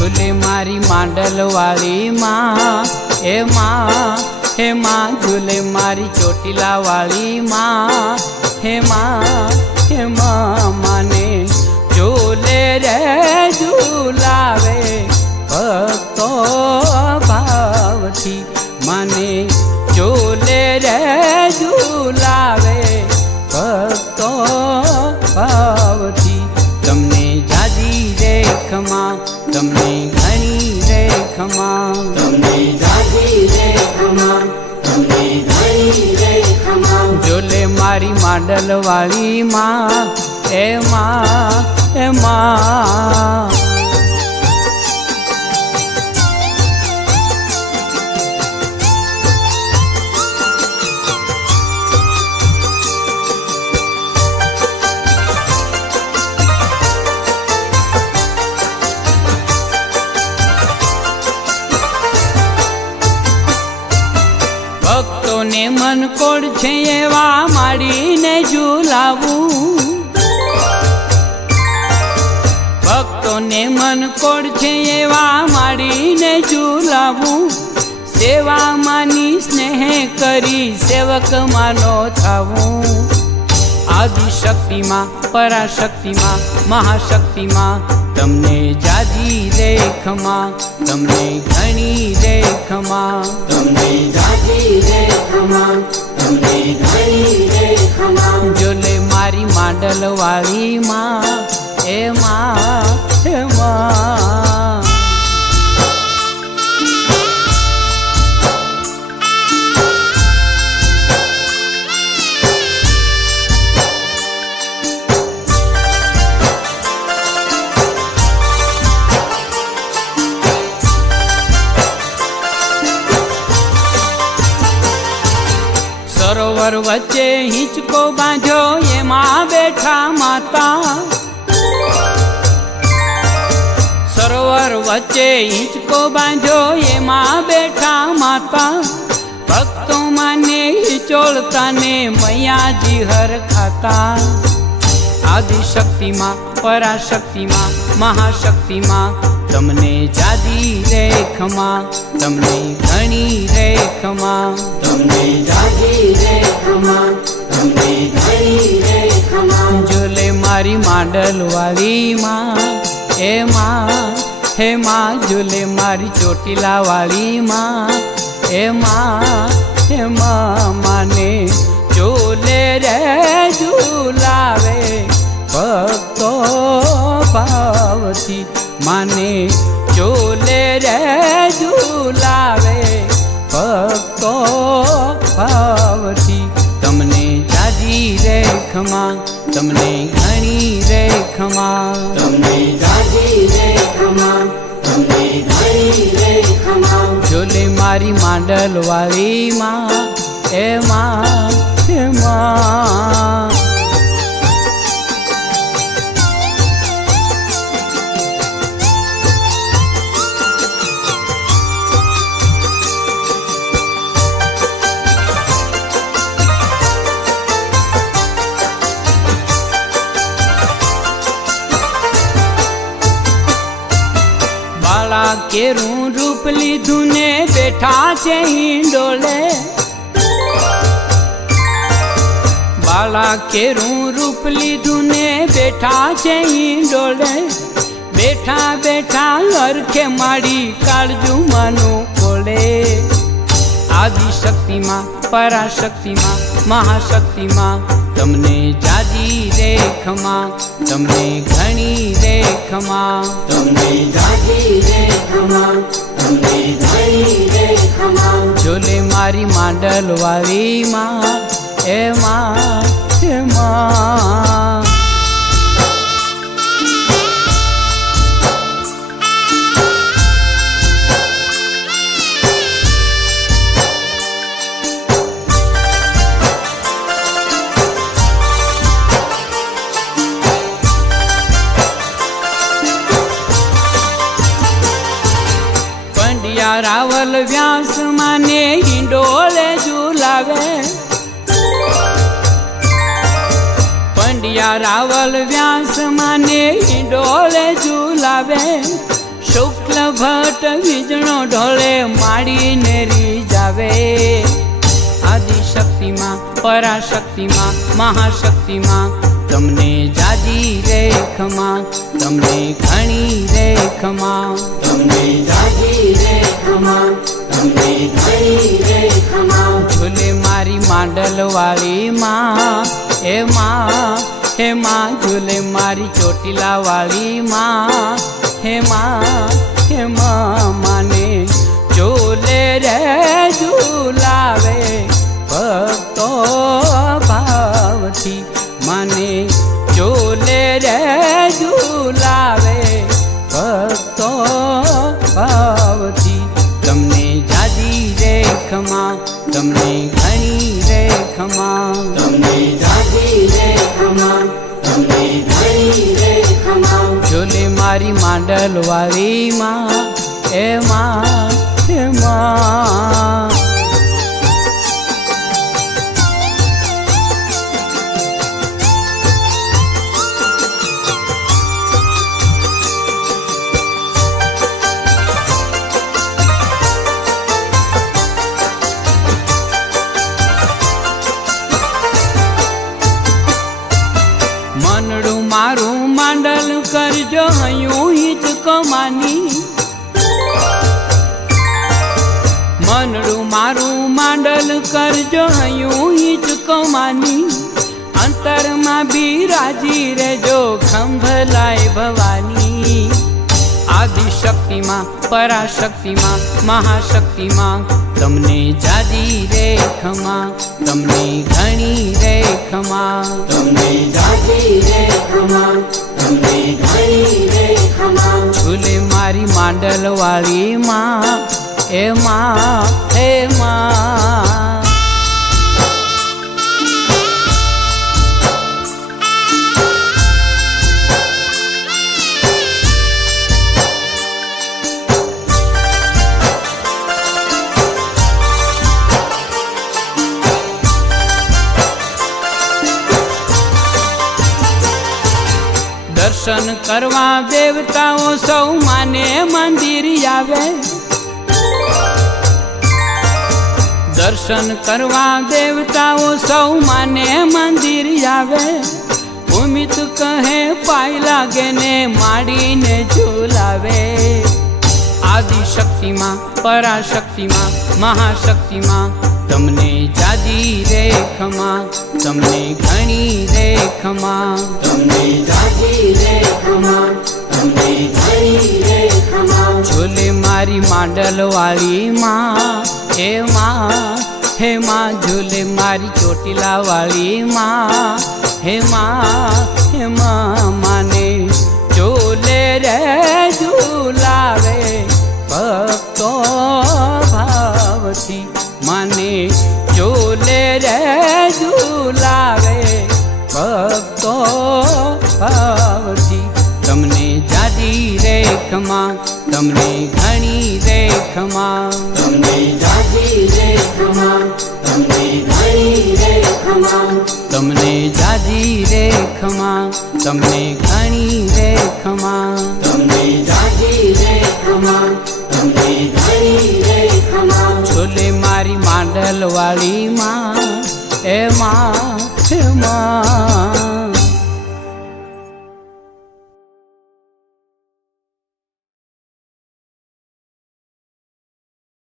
झूले मारी मांडल वाली माँ हे माँ झूले मारी चोटीला वाली माँ हे माँ माने झूले रे झूलावे भक्तो भावथी माने झूले रे झूलावे भक्तो भावथी तमने जाजी रे खमा तमने घणी रे खमा तमने जाजी रे खमा तमने घणी रे खमा झूले मारी मांडल वाली माँ हे माँ ભક્તોને મન કોડ છે એવા માડીને ઝૂલાવું ભક્તોને મન કોડ છે એવા માડીને ઝૂલાવું સેવામાંની સ્નેહ કરી સેવક માનો થાવું આદિશક્તિમાં પરાશક્તિમાં મહાશક્તિમાં तमने जाजी रे खमा तमने घणी रे खमा तमने जाजी रे खमा तमने घणी रे खमा झूले मारी मांडल वाली माँ हे माँ सरोवर वच्चे हिंचको बांधो ये माँ बैठा माता सरोवर वच्चे हिंचको बांधो ये माँ बैठा माता भक्तों माने हिचोड़ता ने मैया जी हर खाता आदिशक्ति माँ पराशक्ति माँ महाशक्ति माँ तमने जाजी रे खमा तमने घणी रे खमा तमने जाजी रे खमा तमने घणी रे खमा झूले मारी मांडल वाली माँ हे माँ झूले मारी चोटीला वाली माँ हे माँ माने झूले रे झूलावे भक्तो भावथी माने झूले रे झूलावे भक्तो भावथी तमने जाजी रे खमा तमने घणी रे खमा तमने जाजी रे खमा तमने घणी रे खमा झूले मारी मांडल वाली माँ हे माँ बाला केरू रूप लीधु ने बैठा छे हिंडोले बाला केरू रूप लीधु ने बैठा छे हिंडोले बैठा बैठा हरखे माड़ी काळजू मानु कोले आदिशक्ति माँ पराशक्ति माँ महाशक्ति माँ तमने जाजी रे खमा तमने घणी रे खमा तमने जाजी रे खमा तमने घणी रे खमा झूले मारी मांडल वाली माँ हे माँ रावल व्यास माने हिंडोले झूलावे पंडिया रावल व्यास माने हिंडोले झूलावे शुक्ल ભટ્ટ વીજળો ઢોળે માડીને રીજાવે આદિશક્તિમાં પરાશક્તિમાં મહાશક્તિમાં તમને જાજી રે ખમા તમને ઘણી રે ખમા તમને જાજી રે ખમા તમને ઘણી રે ખમા ઝૂલે મારી માંડલ વાળી માં હે માં હે માં ઝૂલે મારી ચોટીલા વાળી માં હે માં માને ઝૂલે રે ઝૂલાવે ભક્તો ભાવથી માને ઝૂલે રે ઝૂલાવે ભક્તો ભાવથી તમને જાજી રે ખમા તમને ઘણી રે ખમા તમને જાજી રે ખમા તમને ઘણી રે ખમા ઝૂલે મારી માંડલ વાળી માં હે માં હે માં મનડું મારું માંડલ કરજો હયું હિચકો માની મનડું મારું માંડલ કરજો હયું હિચકો માની અંતરમાં બિરાજી રેજો ખંભલાય ભવાની આદિશક્તિમાં પરાશક્તિમાં મહાશક્તિમાં તમને જાજી રે ખમા તમને ઘણી રે ખમા તમને જાજી રે ખમા તમને ઘણી રે ખમા ઝૂલે મારી માંડલ વાળી માં હે માં હે માં દર્શન કરવા દેવતાઓ સૌ માને મંદિર આવે દર્શન કરવા દેવતાઓ સૌ માને મંદિર આવે ઉમિત કહે પાય લાગે ને માડીને ઝૂલાવે આદિશક્તિમાં પરાશક્તિમાં મહાશક્તિમાં તમને જાજી રે ખમા તમને ઘણી રે ખમા તમને જાજી રે ખમા તમને ઘણી રે ખમા ઝૂલે મારી માંડલ વાળી માં હે માં ઝૂલે મારી ચોટીલા વાળી માં હે માં માને ઝૂલે રે ઝૂલાવે ભક્તો ભાવથી માને ઝૂલે રે ઝૂલાવે ભક્તો ભાવથી તમને જાજી રે ખમા તમને ઘણી રે ખમા તમને જાજી રે ખમા તમને ઘણી રે ખમા તમને જાજી રે ખમા તમને ઘણી રે ખમા તમને જાજી રે ખમા તમને ઘણી રે ખમા ઝૂલે મારી માંડલ વાળી માં હે માં